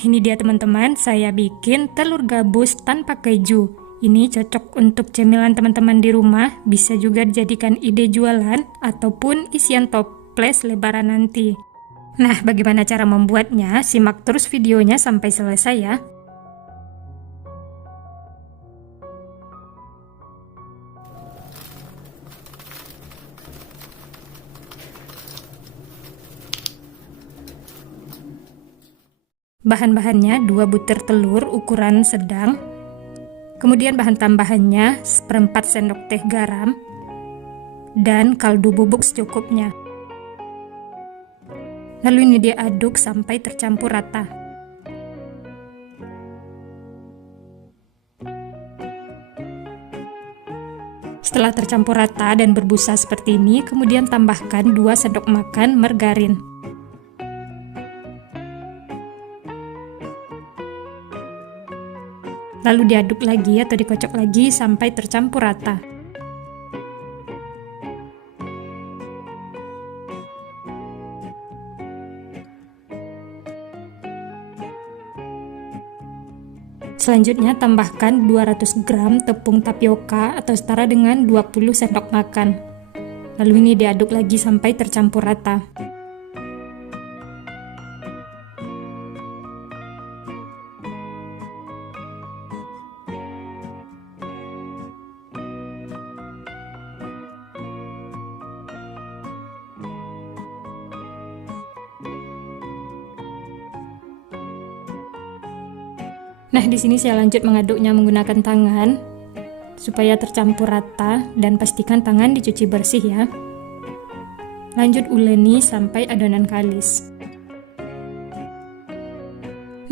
ini dia teman-teman, saya bikin telur gabus tanpa keju. Ini cocok untuk cemilan teman-teman di rumah, bisa juga dijadikan ide jualan ataupun isian toples lebaran nanti. Nah, bagaimana cara membuatnya? Simak terus videonya sampai selesai ya. Bahan-bahannya 2 butir telur ukuran sedang. Kemudian bahan tambahannya 1/4 sendok teh garam dan kaldu bubuk secukupnya. Lalu ini diaduk sampai tercampur rata. Setelah tercampur rata dan berbusa seperti ini, kemudian tambahkan 2 sendok makan margarin. Lalu diaduk lagi atau dikocok lagi sampai tercampur rata. Selanjutnya tambahkan 200 gram tepung tapioka atau setara dengan 20 sendok makan. Lalu ini diaduk lagi sampai tercampur rata. Nah, di sini saya lanjut mengaduknya menggunakan tangan supaya tercampur rata dan pastikan tangan dicuci bersih ya. Lanjut uleni sampai adonan kalis.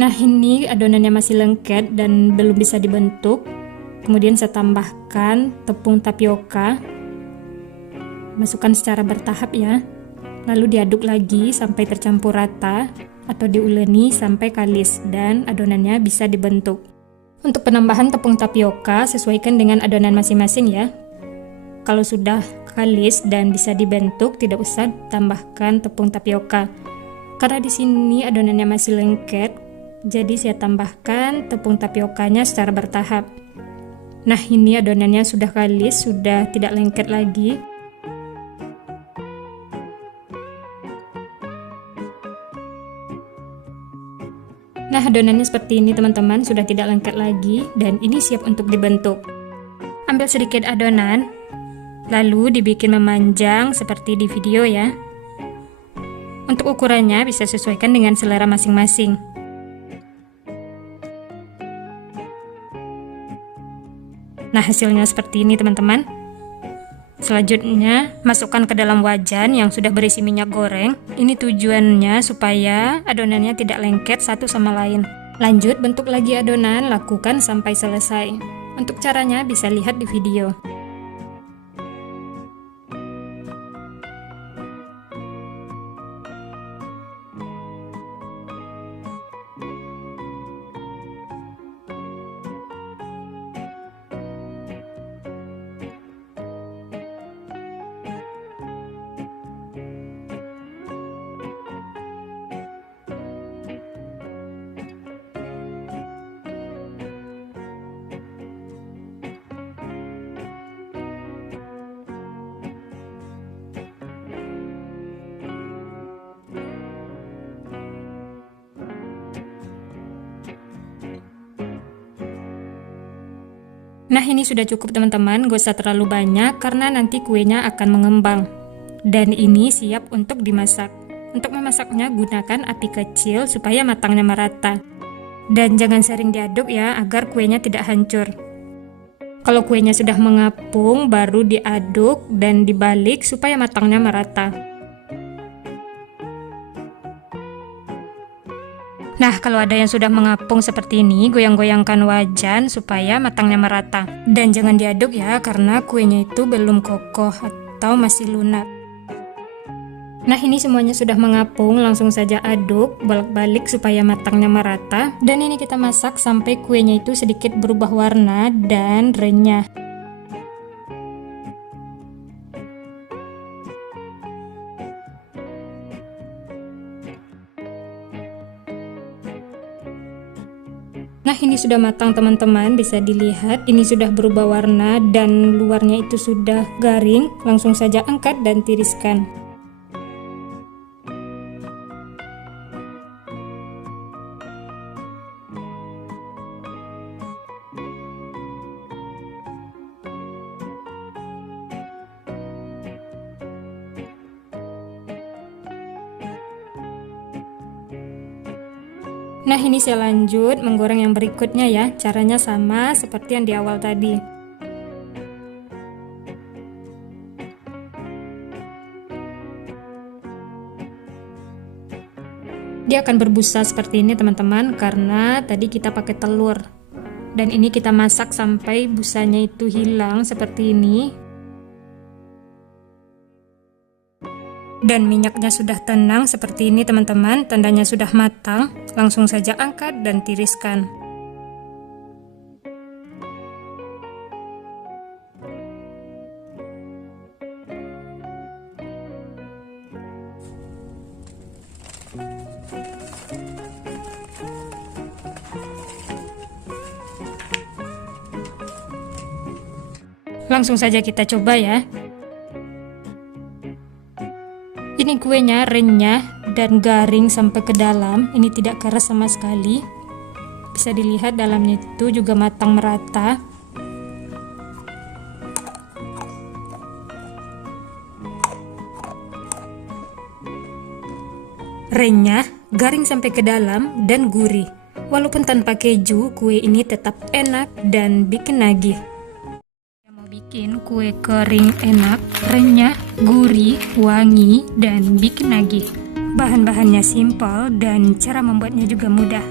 Nah, ini adonannya masih lengket dan belum bisa dibentuk. Kemudian saya tambahkan tepung tapioka. Masukkan secara bertahap ya. Lalu diaduk lagi sampai tercampur rata atau diuleni sampai kalis dan adonannya bisa dibentuk. Untuk penambahan tepung tapioka sesuaikan dengan adonan masing-masing ya. Kalau sudah kalis dan bisa dibentuk, tidak usah tambahkan tepung tapioka. Karena di sini adonannya masih lengket, jadi saya tambahkan tepung tapiokanya secara bertahap. Nah, ini adonannya sudah kalis, sudah tidak lengket lagi. Nah, adonannya seperti ini teman-teman, sudah tidak lengket lagi dan ini siap untuk dibentuk. Ambil sedikit adonan, lalu dibikin memanjang seperti di video ya. Untuk ukurannya bisa sesuaikan dengan selera masing-masing. Nah, hasilnya seperti ini teman-teman. Selanjutnya, masukkan ke dalam wajan yang sudah berisi minyak goreng. Ini tujuannya supaya adonannya tidak lengket satu sama lain. Lanjut, bentuk lagi adonan, lakukan sampai selesai. Untuk caranya bisa lihat di video. Nah, ini sudah cukup teman-teman, gak usah terlalu banyak karena nanti kuenya akan mengembang. Dan ini siap untuk dimasak. Untuk memasaknya gunakan api kecil supaya matangnya merata. Dan jangan sering diaduk ya, agar kuenya tidak hancur. Kalau kuenya sudah mengapung, baru diaduk dan dibalik supaya matangnya merata. Nah, kalau ada yang sudah mengapung seperti ini, goyang-goyangkan wajan supaya matangnya merata. Dan jangan diaduk ya, karena kuenya itu belum kokoh atau masih lunak. Nah, ini semuanya sudah mengapung, langsung saja aduk, bolak-balik supaya matangnya merata. Dan ini kita masak sampai kuenya itu sedikit berubah warna dan renyah. Nah, ini sudah matang teman-teman, bisa dilihat ini sudah berubah warna dan luarnya itu sudah garing. Langsung saja angkat dan tiriskan. Nah, ini saya lanjut menggoreng yang berikutnya ya. Caranya sama seperti yang di awal tadi. Dia akan berbusa seperti ini teman-teman, karena tadi kita pakai telur. Dan ini kita masak sampai busanya itu hilang seperti ini. Dan minyaknya sudah tenang seperti ini teman-teman, tandanya sudah matang. Langsung saja angkat dan tiriskan. Langsung saja kita coba ya. Ini kuenya renyah dan garing sampai ke dalam. Ini tidak keras sama sekali. Bisa dilihat dalamnya itu juga matang merata. Renyah, garing sampai ke dalam, dan gurih. Walaupun tanpa keju, kue ini tetap enak dan bikin nagih. Bikin kue kering enak, renyah, gurih, wangi, dan bikin nagih. Bahan-bahannya simpel dan cara membuatnya juga mudah.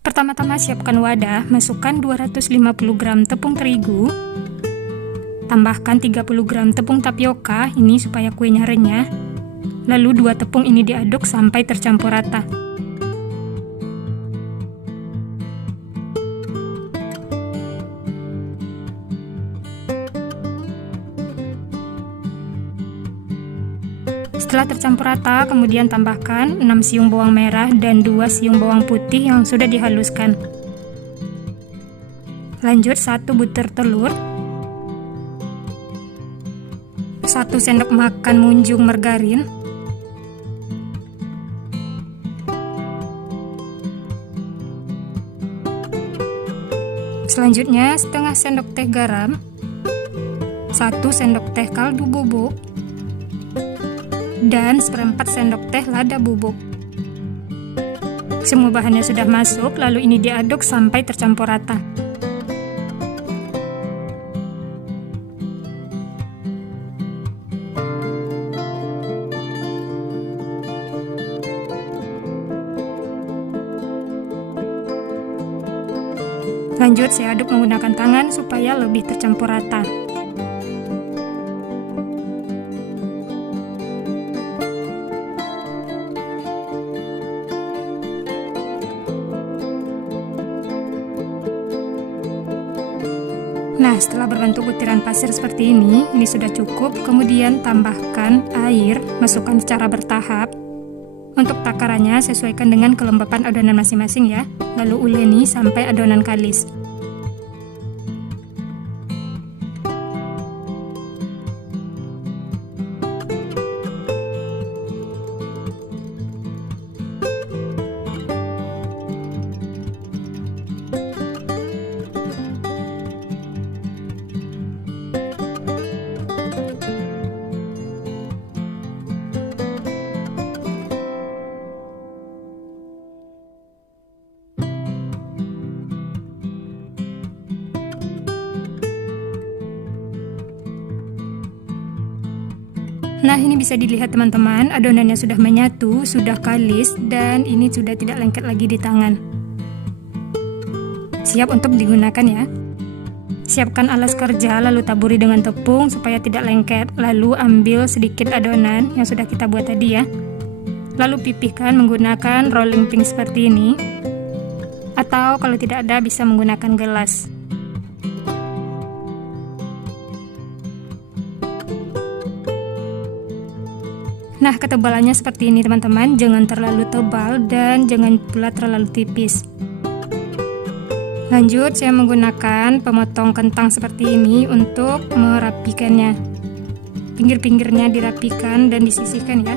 Pertama-tama siapkan wadah, masukkan 250 gram tepung terigu, tambahkan 30 gram tepung tapioka, ini supaya kuenya renyah. Lalu 2 tepung ini diaduk sampai tercampur rata. Setelah tercampur rata, kemudian tambahkan 6 siung bawang merah dan 2 siung bawang putih yang sudah dihaluskan. Lanjut 1 butir telur, 1 sendok makan munjung margarin, selanjutnya setengah sendok teh garam, 1 sendok teh kaldu bubuk, dan seperempat sendok teh lada bubuk. Semua bahannya sudah masuk, lalu ini diaduk sampai tercampur rata. Lanjut saya aduk menggunakan tangan supaya lebih tercampur rata. Nah, setelah berbentuk butiran pasir seperti ini sudah cukup. Kemudian tambahkan air, masukkan secara bertahap. Untuk takarannya sesuaikan dengan kelembapan adonan masing-masing ya. Lalu uleni sampai adonan kalis. Nah, ini bisa dilihat teman-teman, adonannya sudah menyatu, sudah kalis, dan ini sudah tidak lengket lagi di tangan. Siap untuk digunakan ya. Siapkan alas kerja, lalu taburi dengan tepung supaya tidak lengket. Lalu ambil sedikit adonan yang sudah kita buat tadi ya. Lalu pipihkan menggunakan rolling pin seperti ini. Atau kalau tidak ada bisa menggunakan gelas. Nah, ketebalannya seperti ini teman-teman, jangan terlalu tebal dan jangan pula terlalu tipis. Lanjut, saya menggunakan pemotong kentang seperti ini untuk merapikannya. Pinggir-pinggirnya dirapikan dan disisihkan ya.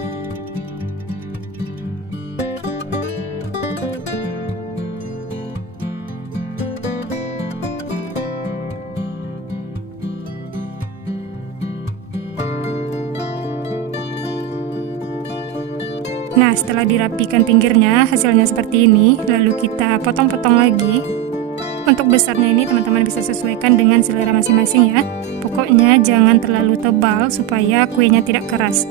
Nah, setelah dirapikan pinggirnya, hasilnya seperti ini. Lalu kita potong-potong lagi. Untuk besarnya ini teman-teman bisa sesuaikan dengan selera masing-masing ya. Pokoknya jangan terlalu tebal supaya kuenya tidak keras.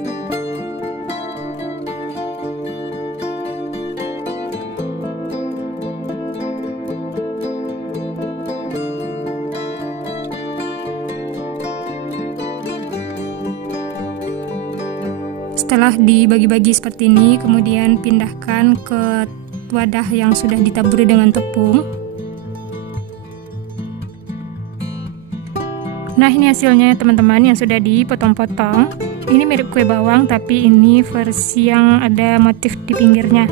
Setelah dibagi-bagi seperti ini, kemudian pindahkan ke wadah yang sudah ditaburi dengan tepung. Nah, ini hasilnya teman-teman yang sudah dipotong-potong. Ini mirip kue bawang, tapi ini versi yang ada motif di pinggirnya.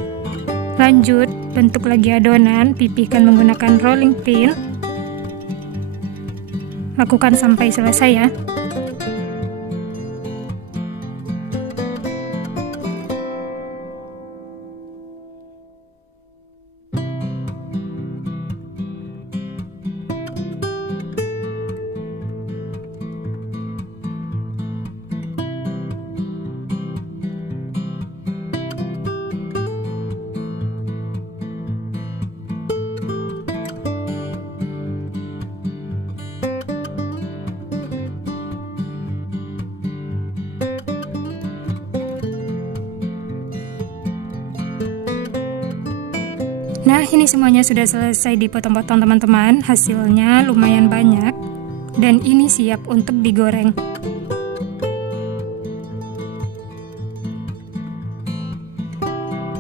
Lanjut, bentuk lagi adonan, pipihkan menggunakan rolling pin. Lakukan sampai selesai ya. Nah, ini semuanya sudah selesai dipotong-potong teman-teman. Hasilnya lumayan banyak dan ini siap untuk digoreng.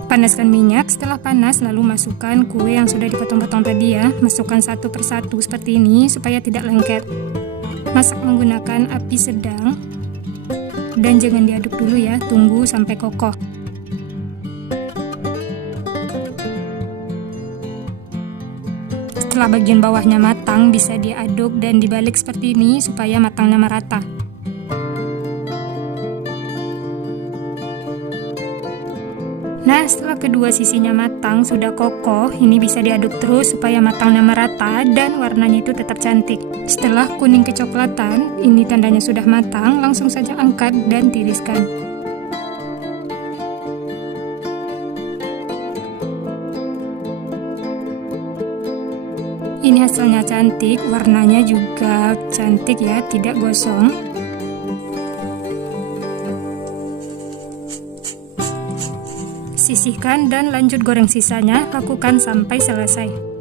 Panaskan minyak. Setelah panas, lalu masukkan kue yang sudah dipotong-potong tadi ya. Masukkan satu persatu seperti ini supaya tidak lengket. Masak menggunakan api sedang dan jangan diaduk dulu ya, tunggu sampai kokoh. Setelah bagian bawahnya matang, bisa diaduk dan dibalik seperti ini supaya matangnya merata. Nah, setelah kedua sisinya matang, sudah kokoh, ini bisa diaduk terus supaya matangnya merata dan warnanya itu tetap cantik. Setelah kuning kecoklatan, ini tandanya sudah matang, langsung saja angkat dan tiriskan. Ini hasilnya cantik, warnanya juga cantik ya, tidak gosong. Sisihkan dan lanjut goreng sisanya, lakukan sampai selesai.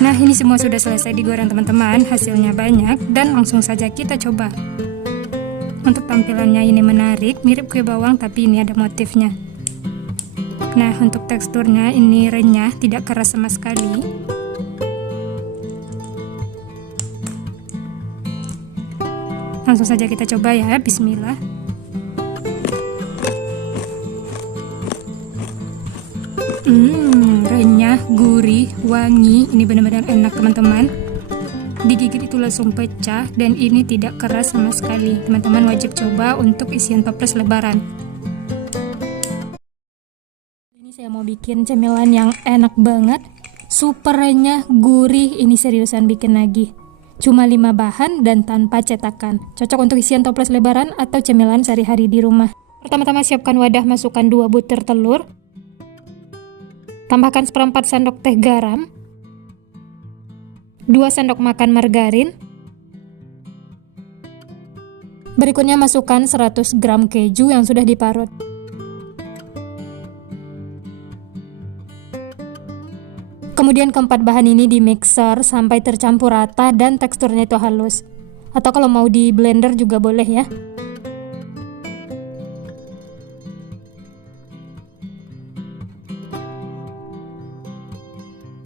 Nah, ini semua sudah selesai digoreng teman-teman, hasilnya banyak dan langsung saja kita coba. Untuk tampilannya ini menarik, mirip kue bawang tapi ini ada motifnya. Nah, untuk teksturnya ini renyah, tidak keras sama sekali. Langsung saja kita coba ya, bismillah. Renyah, gurih, wangi, ini benar-benar enak teman-teman. Digigit itu langsung pecah dan ini tidak keras sama sekali. Teman-teman wajib coba untuk isian toples lebaran. Ini saya mau bikin cemilan yang enak banget, super renyah, gurih, ini seriusan bikin lagi. Cuma 5 bahan dan tanpa cetakan. Cocok untuk isian toples lebaran atau cemilan sehari-hari di rumah. Pertama-tama siapkan wadah, masukkan 2 butir telur. Tambahkan 1/4 sendok teh garam, 2 sendok makan margarin. Berikutnya masukkan 100 gram keju yang sudah diparut. Kemudian keempat bahan ini di mixer sampai tercampur rata dan teksturnya itu halus. Atau kalau mau di blender juga boleh ya.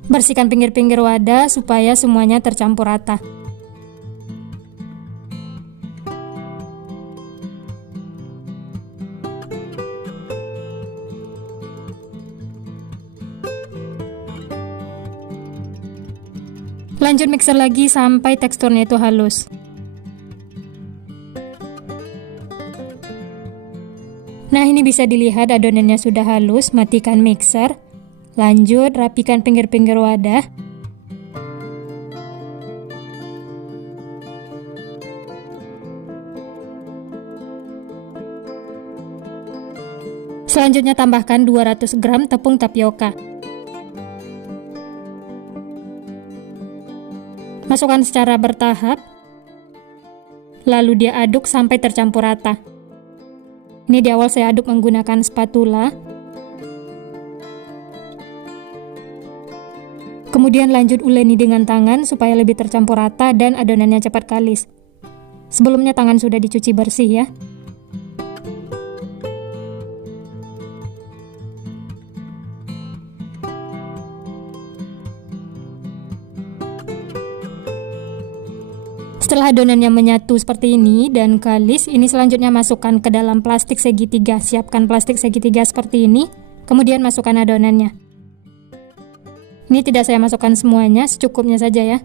Bersihkan pinggir-pinggir wadah supaya semuanya tercampur rata. Lanjut mixer lagi sampai teksturnya itu halus. Nah, ini bisa dilihat adonannya sudah halus, matikan mixer. Lanjut rapikan pinggir-pinggir wadah. Selanjutnya tambahkan 200 gram tepung tapioka. Masukkan secara bertahap, lalu dia aduk sampai tercampur rata. Ini di awal saya aduk menggunakan spatula. Kemudian lanjut uleni dengan tangan supaya lebih tercampur rata dan adonannya cepat kalis. Sebelumnya tangan sudah dicuci bersih ya. Setelah adonannya menyatu seperti ini dan kalis, ini selanjutnya masukkan ke dalam plastik segitiga. Siapkan plastik segitiga seperti ini, kemudian masukkan adonannya. Ini tidak saya masukkan semuanya, secukupnya saja ya.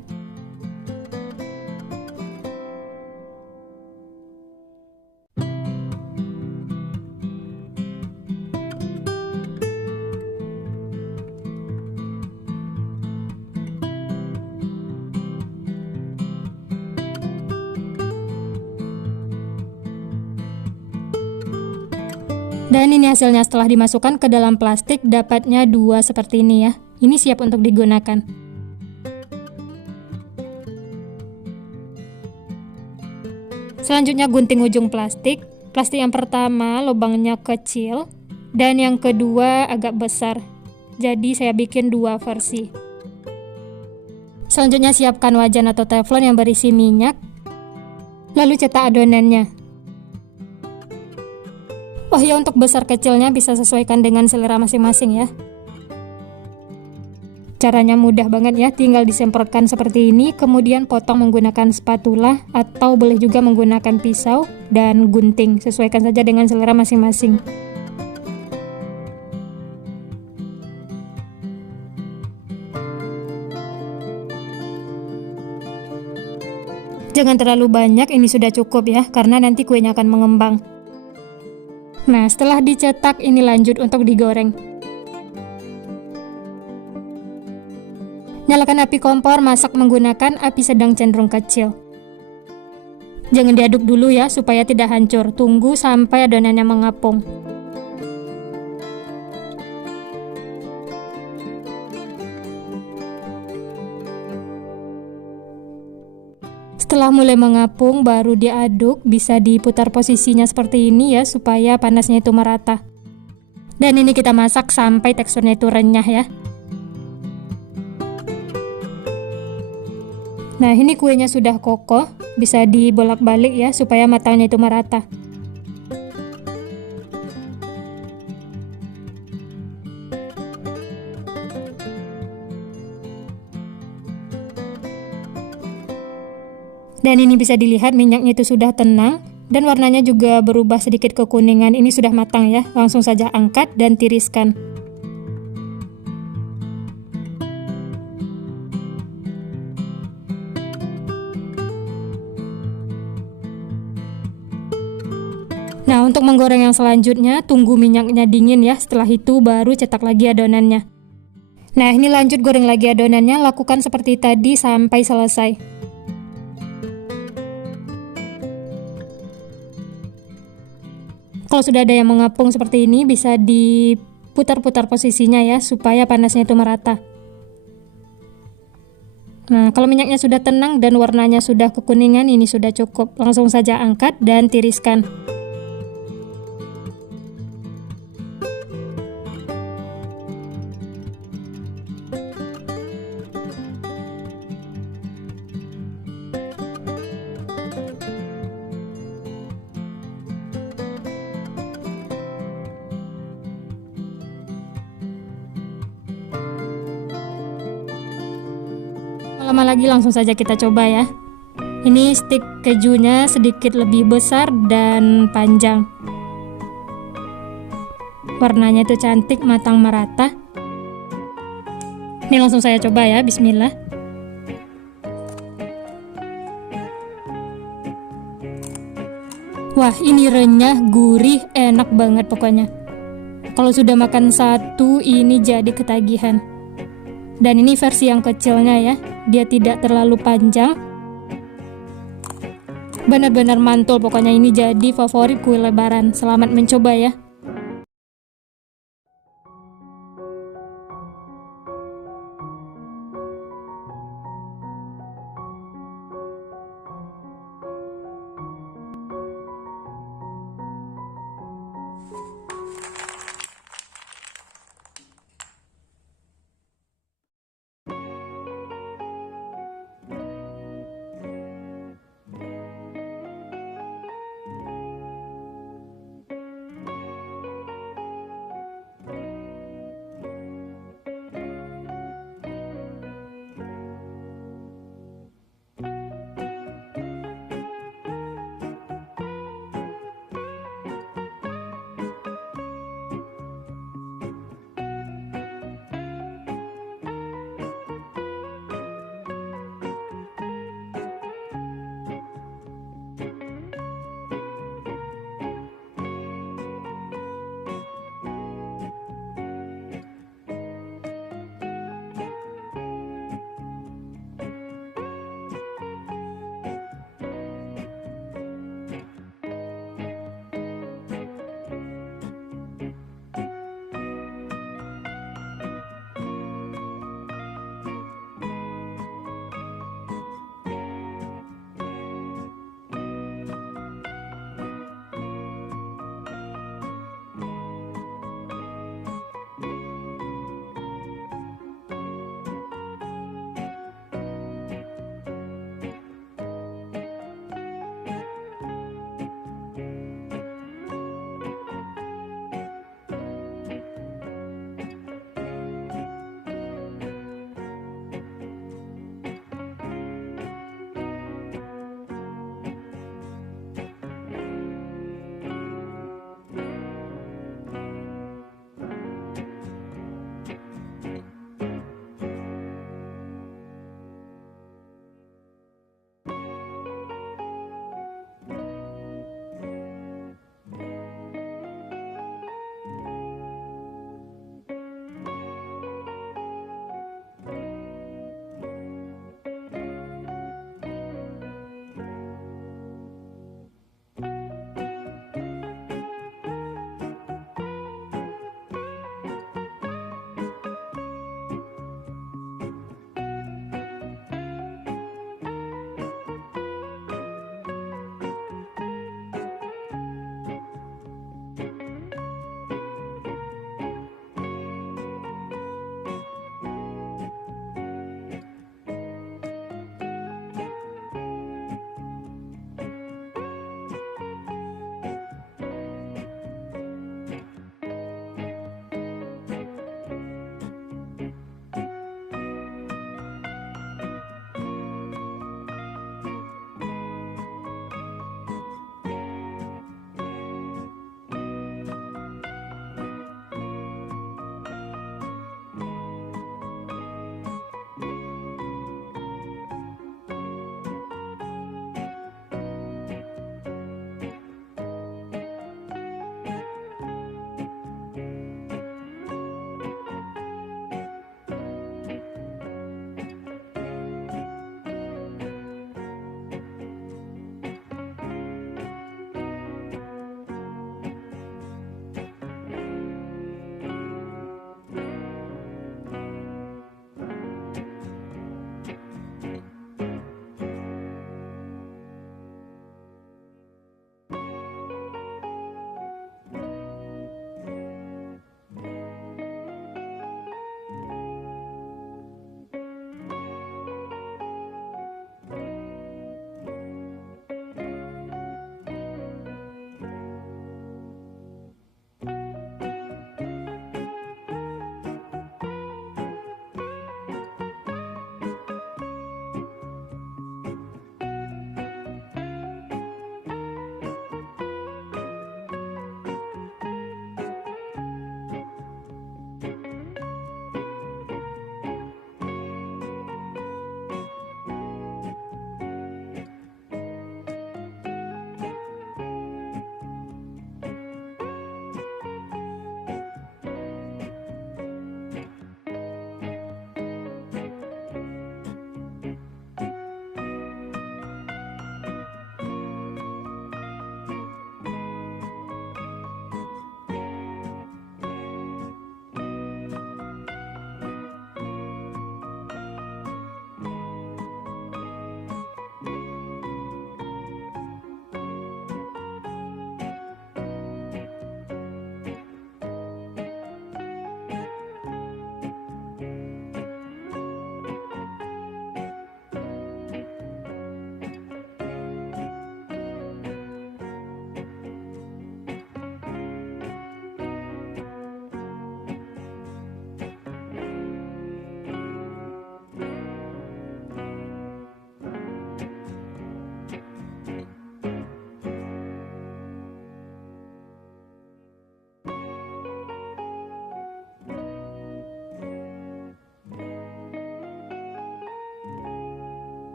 Dan ini hasilnya setelah dimasukkan ke dalam plastik, dapatnya 2 seperti ini ya. Ini siap untuk digunakan. Selanjutnya gunting ujung plastik. Plastik yang pertama lubangnya kecil dan yang kedua agak besar. Jadi saya bikin 2 versi. Selanjutnya siapkan wajan atau teflon yang berisi minyak. Lalu cetak adonannya. Oh ya, untuk besar kecilnya bisa sesuaikan dengan selera masing-masing ya. Caranya mudah banget ya, tinggal disemprotkan seperti ini, kemudian potong menggunakan spatula atau boleh juga menggunakan pisau dan gunting, sesuaikan saja dengan selera masing-masing. Jangan terlalu banyak, ini sudah cukup ya, karena nanti kuenya akan mengembang. Nah, setelah dicetak, ini lanjut untuk digoreng. Nyalakan api kompor, masak menggunakan api sedang cenderung kecil. Jangan diaduk dulu ya, supaya tidak hancur. Tunggu sampai adonannya mengapung. Setelah mulai mengapung, baru diaduk, bisa diputar posisinya seperti ini ya, supaya panasnya itu merata. Dan ini kita masak sampai teksturnya itu renyah ya. Nah, ini kuenya sudah kokoh, bisa dibolak-balik ya, supaya matangnya itu merata. Dan ini bisa dilihat minyaknya itu sudah tenang dan warnanya juga berubah sedikit kekuningan. Ini sudah matang ya, langsung saja angkat dan tiriskan. Nah, untuk menggoreng yang selanjutnya, tunggu minyaknya dingin ya, setelah itu baru cetak lagi adonannya. Nah, ini lanjut goreng lagi adonannya, lakukan seperti tadi sampai selesai. Kalau sudah ada yang mengapung seperti ini, bisa diputar-putar posisinya ya, supaya panasnya itu merata. Nah, kalau minyaknya sudah tenang dan warnanya sudah kekuningan, ini sudah cukup. Langsung saja angkat dan tiriskan. Lama lagi langsung saja kita coba ya. Ini stik kejunya sedikit lebih besar dan panjang. Warnanya itu cantik, matang merata. Ini langsung saya coba ya, bismillah. Wah, ini renyah, gurih, enak banget pokoknya. Kalau sudah makan satu, ini jadi ketagihan. Dan ini versi yang kecilnya ya, dia tidak terlalu panjang. Benar-benar mantul, pokoknya ini jadi favorit kue lebaran. Selamat mencoba ya.